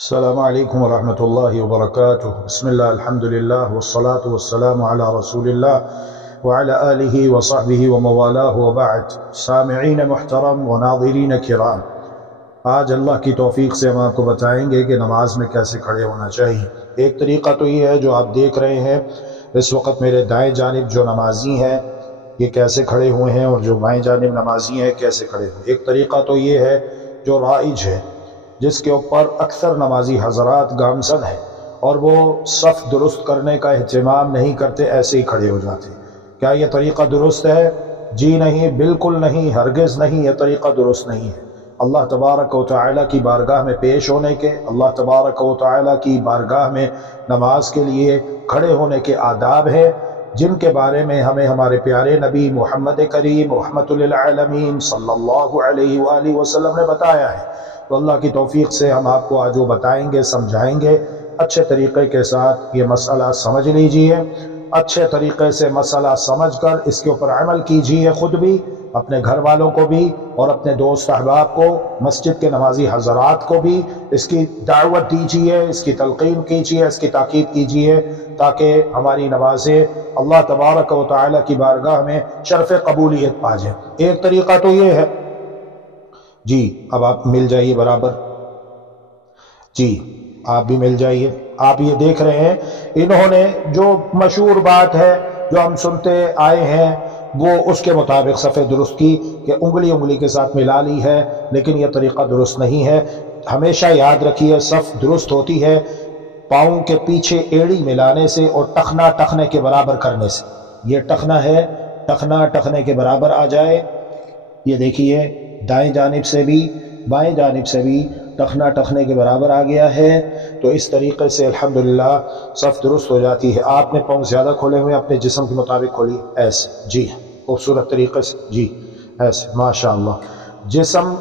السلام علیکم ورحمۃ اللہ وبرکاتہ۔ بسم اللہ الحمدللہ والصلاة والسلام علی رسول اللہ وعلی آلہ وصحبہ وموالاه وبعد۔ سامعین محترم و ناظرین کرام، آج اللہ کی توفیق سے ہم آپ کو بتائیں گے کہ نماز میں کیسے کھڑے ہونا چاہیے۔ ایک طریقہ تو یہ ہے جو آپ دیکھ رہے ہیں اس وقت میرے دائیں جانب جو نمازی ہیں یہ کیسے کھڑے ہوئے ہیں، اور جو بائیں جانب نمازی ہیں کیسے کھڑے ہوئے۔ ایک طریقہ تو یہ ہے جو رائج ہے، جس کے اوپر اکثر نمازی حضرات گامزن ہیں اور وہ صف درست کرنے کا اہتمام نہیں کرتے، ایسے ہی کھڑے ہو جاتے۔ کیا یہ طریقہ درست ہے؟ جی نہیں، بالکل نہیں، ہرگز نہیں، یہ طریقہ درست نہیں ہے۔ اللہ تبارک و تعالیٰ کی بارگاہ میں پیش ہونے کے، اللہ تبارک و تعالیٰ کی بارگاہ میں نماز کے لیے کھڑے ہونے کے آداب ہیں، جن کے بارے میں ہمیں ہمارے پیارے نبی محمد کریم رحمت للعالمین صلی اللہ علیہ وآلہ وسلم نے بتایا ہے۔ تو اللہ کی توفیق سے ہم آپ کو آج وہ بتائیں گے، سمجھائیں گے۔ اچھے طریقے کے ساتھ یہ مسئلہ سمجھ لیجئے، اچھے طریقے سے مسئلہ سمجھ کر اس کے اوپر عمل کیجئے، خود بھی، اپنے گھر والوں کو بھی، اور اپنے دوست احباب کو، مسجد کے نمازی حضرات کو بھی اس کی دعوت دیجئے، اس کی تلقین کیجئے، اس کی تاکید کیجئے، تاکہ ہماری نمازیں اللہ تبارک و تعالیٰ کی بارگاہ میں شرف قبولیت پا جائیں۔ ایک طریقہ تو یہ ہے، جی اب آپ مل جائیے برابر، جی آپ بھی مل جائیے۔ آپ یہ دیکھ رہے ہیں انہوں نے جو مشہور بات ہے جو ہم سنتے آئے ہیں وہ اس کے مطابق صفیں درست کی کہ انگلی انگلی کے ساتھ ملا لی ہے، لیکن یہ طریقہ درست نہیں ہے۔ ہمیشہ یاد رکھیے صف درست ہوتی ہے پاؤں کے پیچھے ایڑی ملانے سے اور ٹخنا ٹخنے کے برابر کرنے سے۔ یہ ٹخنا ہے، ٹخنا ٹخنے کے برابر آ جائے، یہ دیکھیے دائیں جانب سے بھی بائیں جانب سے بھی ٹخنا ٹخنے کے برابر آ گیا ہے، تو اس طریقے سے الحمدللہ صف درست ہو جاتی ہے۔ آپ نے پاؤں زیادہ کھولے ہوئے اپنے جسم کے مطابق کھولی، ایسے، جی خوبصورت طریقے سے، جی ایسے، ماشاءاللہ۔ جسم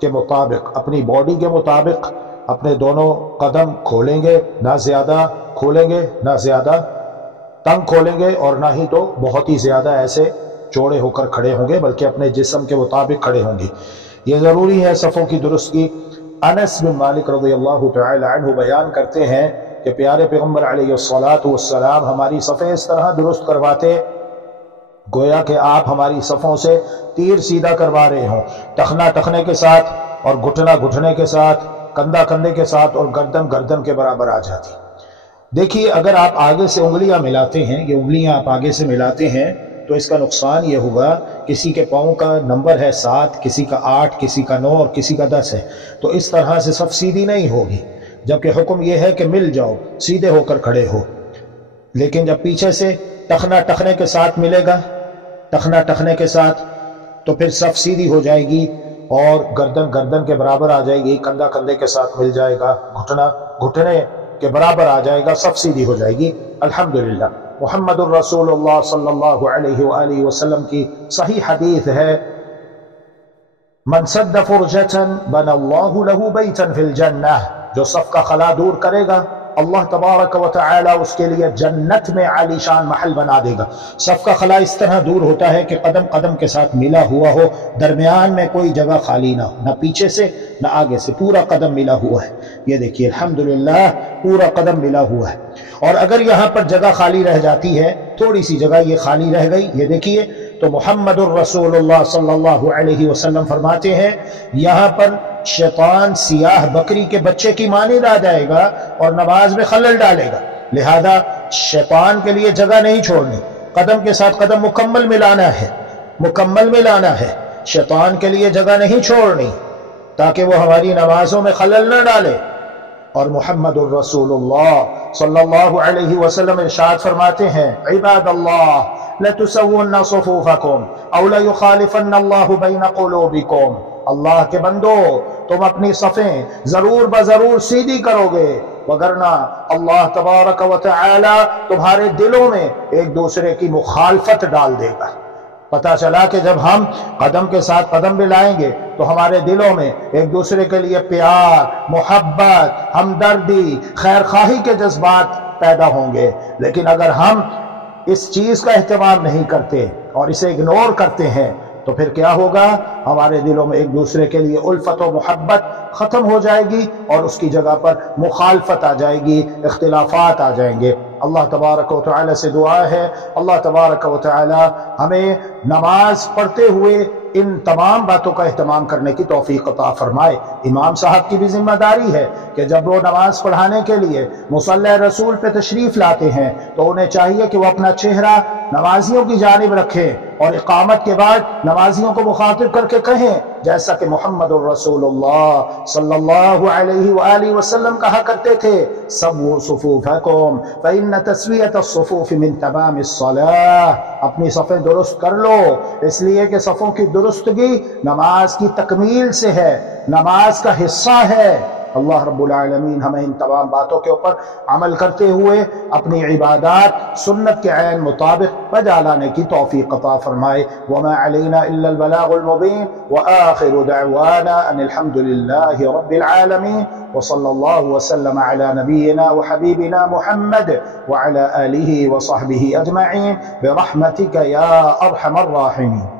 کے مطابق، اپنی باڈی کے مطابق اپنے دونوں قدم کھولیں گے، نہ زیادہ کھولیں گے نہ زیادہ تنگ کھولیں گے، اور نہ ہی تو بہت ہی زیادہ ایسے چوڑے ہو کر کھڑے ہوں گے، بلکہ اپنے جسم کے مطابق کھڑے ہوں گے۔ یہ ضروری ہے صفوں کی درستگی۔ انس بن مالک رضی اللہ تعالی عنہ بیان کرتے ہیں کہ پیارے پیغمبر علیہ الصلاۃ والسلام ہماری صفیں اس طرح درست کرواتے گویا کہ آپ ہماری صفوں سے تیر سیدھا کروا رہے ہوں، ٹخنا ٹخنے کے ساتھ اور گھٹنا گھٹنے کے ساتھ، کندھا کندھے کے ساتھ، اور گردن گردن کے برابر آ جاتی۔ دیکھیے اگر آپ آگے سے انگلیاں ملاتے ہیں، یہ انگلیاں آپ آگے سے ملاتے ہیں تو اس کا نقصان یہ ہوگا، کسی کے پاؤں کا نمبر ہے 7، کسی کا 8، کسی کا 9 اور کسی کا 10 ہے، تو اس طرح سے صف سیدھی نہیں ہوگی، جبکہ حکم یہ ہے کہ مل جاؤ، سیدھے ہو کر کھڑے ہو۔ لیکن جب پیچھے سے ٹخنا ٹخنے کے ساتھ ملے گا، ٹخنا ٹخنے کے ساتھ، تو پھر صف سیدھی ہو جائے گی اور گردن گردن کے برابر آ جائے گی، کندھا کندھے کے ساتھ مل جائے گا، گھٹنا گھٹنے کے برابر آ جائے گا، صف سیدھی ہو جائے گی۔ الحمدللہ محمد الرسول اللہ صلی اللہ علیہ وآلہ وسلم کی صحیح حدیث ہے، من سد فرجة بنى اللہ له بیتا فی الجنہ، جو صف کا خلا دور کرے گا اللہ تبارک و تعالی اس کے لیے جنت میں عالی شان محل بنا دے گا۔ صف کا خلا اس طرح دور ہوتا ہے کہ قدم قدم کے ساتھ ملا ہوا ہو، درمیان میں کوئی جگہ خالی نہ ہو، نہ پیچھے سے نہ آگے سے، پورا قدم ملا ہوا ہے۔ یہ دیکھیے الحمدللہ پورا قدم ملا ہوا ہے۔ اور اگر یہاں پر جگہ خالی رہ جاتی ہے، تھوڑی سی جگہ یہ خالی رہ گئی، یہ دیکھیے، تو محمد الرسول اللہ صلی اللہ علیہ وسلم فرماتے ہیں یہاں پر شیطان سیاہ بکری کے بچے کی مانند آ جائے گا اور نماز میں خلل ڈالے گا، لہذا شیطان کے لیے جگہ نہیں چھوڑنی، قدم کے ساتھ قدم مکمل ملانا ہے، مکمل ملانا ہے، شیطان کے لیے جگہ نہیں چھوڑنی تاکہ وہ ہماری نمازوں میں خلل نہ ڈالے۔ اور محمد الرسول اللہ صلی اللہ علیہ وسلم ارشاد فرماتے ہیں عباد اللہ لتسوون صفوفکم او لیخالفن اللہ بین قلوبکم، اللہ کے بندو تم اپنی صفیں ضرور بضرور سیدھی کرو گے، وگرنہ اللہ تبارک و تعالی تمہارے دلوں میں ایک دوسرے کی مخالفت ڈال دے گا۔ پتہ چلا کہ جب ہم قدم کے ساتھ قدم ملائیں گے تو ہمارے دلوں میں ایک دوسرے کے لیے پیار، محبت، ہمدردی، خیر خواہی کے جذبات پیدا ہوں گے۔ لیکن اگر ہم اس چیز کا اہتمام نہیں کرتے اور اسے اگنور کرتے ہیں تو پھر کیا ہوگا؟ ہمارے دلوں میں ایک دوسرے کے لیے الفت و محبت ختم ہو جائے گی اور اس کی جگہ پر مخالفت آ جائے گی، اختلافات آ جائیں گے۔ اللہ تبارک و تعالی سے دعا ہے اللہ تبارک و تعالی ہمیں نماز پڑھتے ہوئے ان تمام باتوں کا اہتمام کرنے کی توفیق عطا فرمائے۔ امام صاحب کی بھی ذمہ داری ہے کہ جب وہ نماز پڑھانے کے لیے مصلی رسول پہ تشریف لاتے ہیں تو انہیں چاہیے کہ وہ اپنا چہرہ نمازیوں کی جانب رکھیں اور اقامت کے بعد نمازیوں کو مخاطب کر کے کہیں جیسا کہ محمد الرسول اللہ صلی اللہ علیہ وآلہ وسلم کہا کرتے تھے، سووا صفوفکم فإن تسویۃ الصفوف من تمام الصلاۃ، اپنی صفیں درست کر لو، اس لیے کہ صفوں کی درستگی نماز کی تکمیل سے ہے، نماز کا حصہ ہے۔ اللہ رب العالمین ہمیں ان تمام باتوں کے اوپر عمل کرتے ہوئے اپنی عبادات سنت کے عین مطابق بجا لانے کی توفیق عطا فرمائے۔ وما علینا الا البلاغ المبین وآخر دعوانا ان الحمد للہ رب العالمین وصلی اللہ وسلم علی نبینا وحبیبنا محمد وعلی آلہ وصحبہ اجمعین برحمتک یا ارحم الراحمین۔